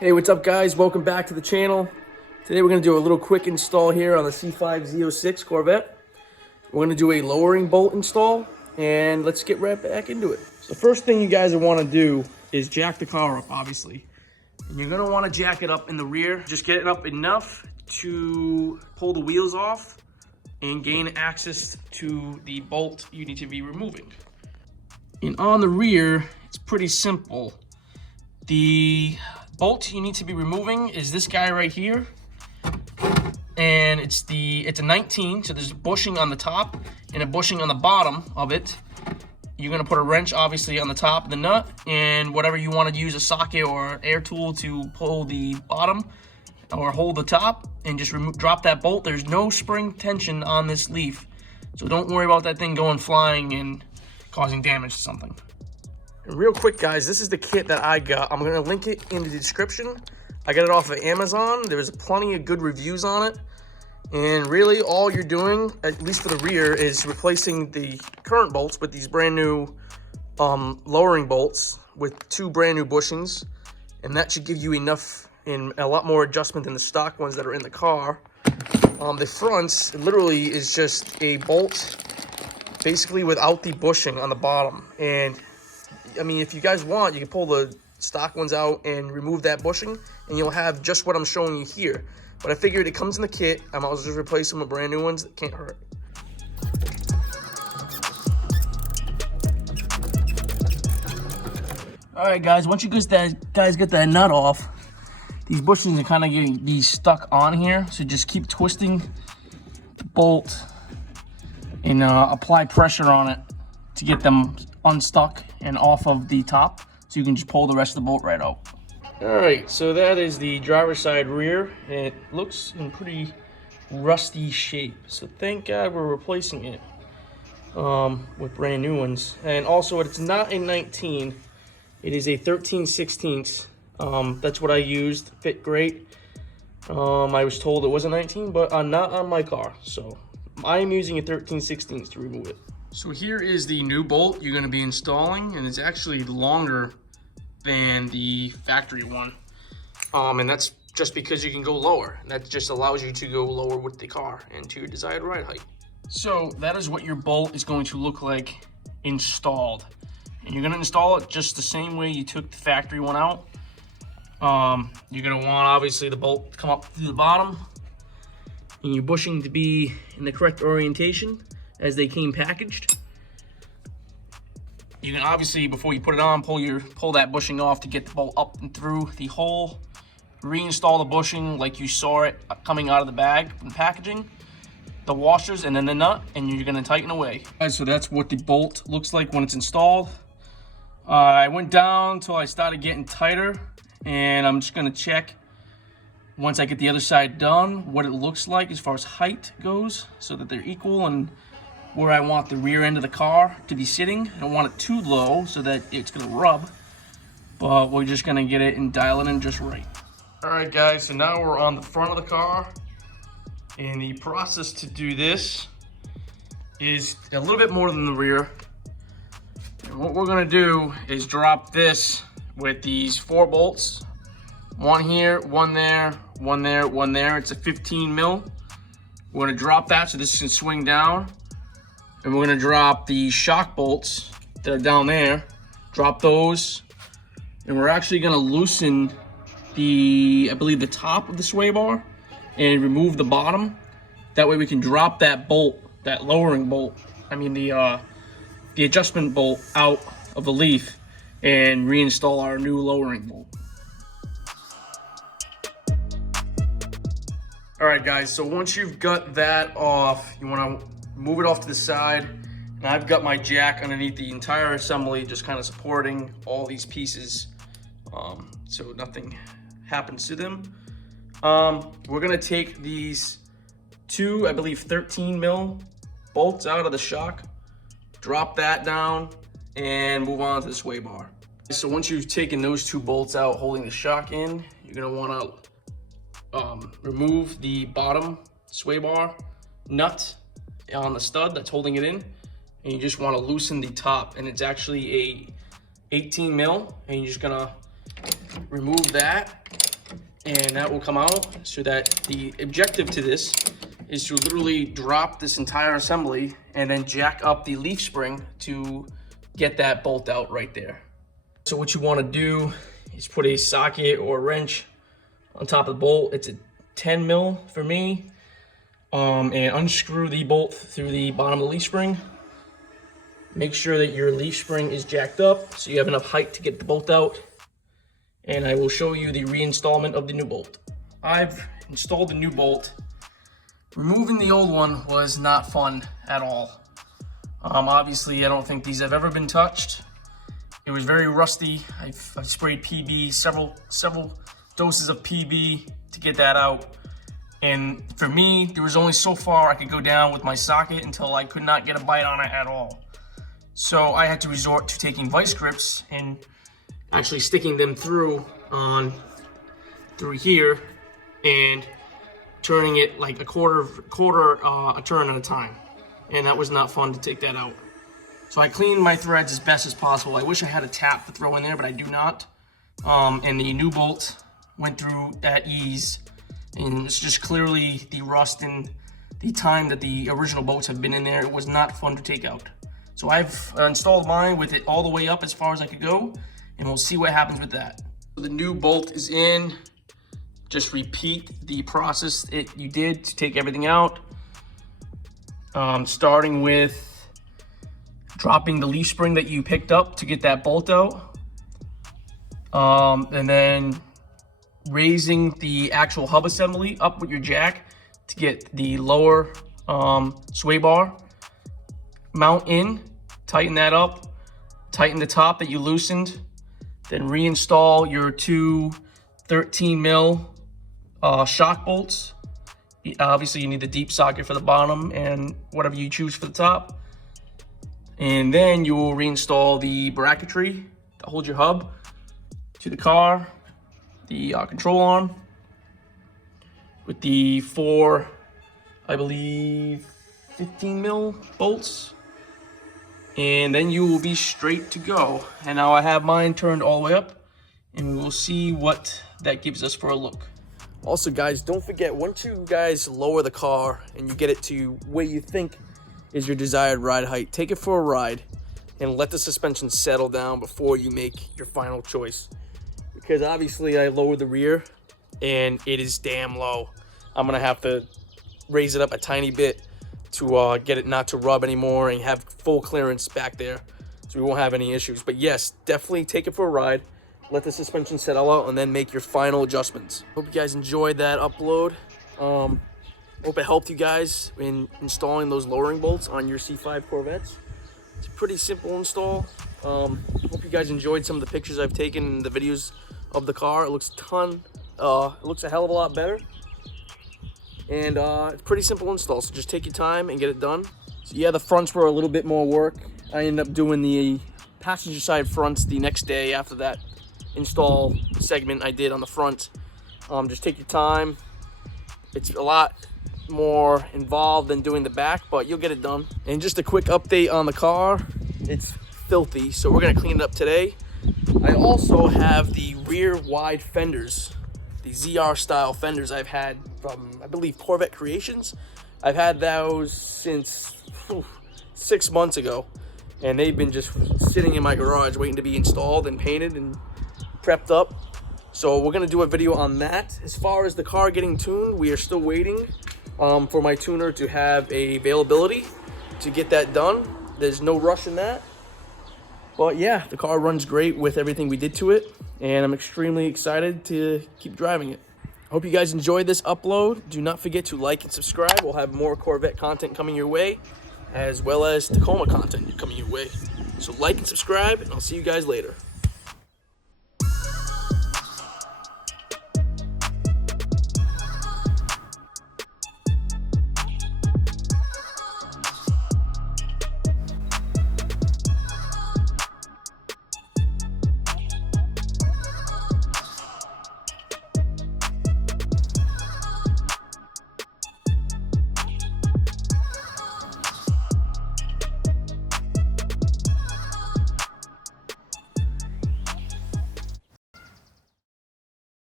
Hey, what's up guys? Welcome back to the channel. Today we're going to do a little quick install here on the C5 Z06 Corvette. We're going to do a lowering bolt install, and let's get right back into it. So the first thing you guys want to do is jack the car up, obviously. And you're going to want to jack it up in the rear. Just get it up enough to pull the wheels off and gain access to the bolt you need to be removing. And on the rear, it's pretty simple. The bolt you need to be removing is this guy right here, and it's a 19, so there's a bushing on the top and a bushing on the bottom of it. You're gonna put a wrench obviously on the top of the nut, and whatever you want to use, a socket or air tool to pull the bottom or hold the top, and just drop that bolt. There's no spring tension on this leaf, so don't worry about that thing going flying and causing damage to something. And real quick guys, this is the kit that I got. I'm gonna link it in the description. I got it off of Amazon. There's plenty of good reviews on it. And really all you're doing, at least for the rear, is replacing the current bolts with these brand new lowering bolts with 2 brand new bushings. And that should give you enough and a lot more adjustment than the stock ones that are in the car. The fronts literally is just a bolt basically without the bushing on the bottom. And I mean, if you guys want, you can pull the stock ones out and remove that bushing, and you'll have just what I'm showing you here. But I figured it comes in the kit. I might as well just replace them with brand new ones. That can't hurt. All right, guys. Once you guys get that nut off, these bushings are kind of getting these stuck on here. So just keep twisting the bolt and apply pressure on it to get them unstuck and off of the top, so you can just pull the rest of the bolt right out. All right, so that is the driver's side rear, and it looks in pretty rusty shape. So thank God we're replacing it with brand new ones. And also, it's not a 19; it is a 13/16. That's what I used. Fit great. I was told it was a 19, but not on my car. So I am using a 13/16 to remove it. So here is the new bolt you're going to be installing, and it's actually longer than the factory one. And that's just because you can go lower. And that just allows you to go lower with the car and to your desired ride height. So that is what your bolt is going to look like installed. And you're going to install it just the same way you took the factory one out. You're going to want, obviously, the bolt to come up through the bottom, and your bushing to be in the correct orientation as they came packaged. You can obviously, before you put it on, pull that bushing off to get the bolt up and through the hole. Reinstall the bushing like you saw it coming out of the bag and packaging, the washers, and then the nut, and you're gonna tighten away. So that's what the bolt looks like when it's installed. I went down until I started getting tighter, and I'm just gonna check once I get the other side done what it looks like as far as height goes, so that they're equal and where I want the rear end of the car to be sitting. I don't want it too low so that it's gonna rub, but we're just gonna get it and dial it in just right. All right guys, so now we're on the front of the car, and the process to do this is a little bit more than the rear. And what we're gonna do is drop this with these 4 bolts. One here, one there, one there, one there. It's a 15 mil. We're gonna drop that so this can swing down. And we're gonna drop the shock bolts that are down there, drop those. And we're actually gonna loosen I believe the top of the sway bar, and remove the bottom. That way we can drop that bolt, that lowering bolt, the adjustment bolt out of the leaf and reinstall our new lowering bolt. All right guys, so once you've got that off, you wanna move it off to the side, and I've got my jack underneath the entire assembly, just kind of supporting all these pieces, so nothing happens to them. We're gonna take these 2, I believe 13 mil bolts out of the shock, drop that down, and move on to the sway bar. So once you've taken those 2 bolts out holding the shock in, you're gonna wanna remove the bottom sway bar nut on the stud that's holding it in, and you just want to loosen the top, and it's actually a 18 mil, and you're just gonna remove that and that will come out. So that the objective to this is to literally drop this entire assembly and then jack up the leaf spring to get that bolt out right there. So what you want to do is put a socket or wrench on top of the bolt. It's a 10 mil for me, and unscrew the bolt through the bottom of the leaf spring. Make sure that your leaf spring is jacked up so you have enough height to get the bolt out, and I will show you the reinstallment of the new bolt. I've installed the new bolt. Removing the old one was not fun at all. Obviously, I don't think these have ever been touched. It was very rusty. I've sprayed PB, several doses of PB to get that out. And for me, there was only so far I could go down with my socket until I could not get a bite on it at all. So I had to resort to taking vice grips and actually sticking them through here and turning it like a quarter a turn at a time. And that was not fun to take that out. So I cleaned my threads as best as possible. I wish I had a tap to throw in there, but I do not. And the new bolt went through at ease. And it's just clearly the rust and the time that the original bolts have been in there. It was not fun to take out. So I've installed mine with it all the way up as far as I could go, and we'll see what happens with that. The new bolt is in. Just repeat the process you did to take everything out. Starting with dropping the leaf spring that you picked up to get that bolt out. And then raising the actual hub assembly up with your jack to get the lower sway bar mount in. Tighten that up. Tighten the top that you loosened. Then reinstall your two 13 mil shock bolts. Obviously, you need the deep socket for the bottom and whatever you choose for the top. And then you will reinstall the bracketry to hold your hub to the car, the control arm, with the four, I believe, 15 mil bolts. And then you will be straight to go. And now I have mine turned all the way up, and we will see what that gives us for a look. Also, guys, don't forget, once you guys lower the car and you get it to where you think is your desired ride height, take it for a ride and let the suspension settle down before you make your final choice. Because obviously I lowered the rear and it is damn low. I'm gonna have to raise it up a tiny bit to get it not to rub anymore and have full clearance back there, so we won't have any issues. But yes, definitely take it for a ride. Let the suspension settle out and then make your final adjustments. Hope you guys enjoyed that upload. Hope it helped you guys in installing those lowering bolts on your C5 Corvettes. It's a pretty simple install. Hope you guys enjoyed some of the pictures I've taken and the videos of the car. It looks it looks a hell of a lot better. And it's pretty simple install, so just take your time and get it done. So yeah, the fronts were a little bit more work. I ended up doing the passenger side fronts the next day after that install segment I did on the front. Just take your time. It's a lot more involved than doing the back, but you'll get it done. And just a quick update on the car. It's filthy, so we're gonna clean it up today. I also have the rear wide fenders, the ZR style fenders I've had from, I believe, Corvette Creations. I've had those since 6 months ago, and they've been just sitting in my garage waiting to be installed and painted and prepped up. So we're gonna do a video on that. As far as the car getting tuned, we are still waiting for my tuner to have a availability to get that done. There's no rush in that. But yeah, the car runs great with everything we did to it, and I'm extremely excited to keep driving it. Hope you guys enjoyed this upload. Do not forget to like and subscribe. We'll have more Corvette content coming your way, as well as Tacoma content coming your way. So like and subscribe, and I'll see you guys later.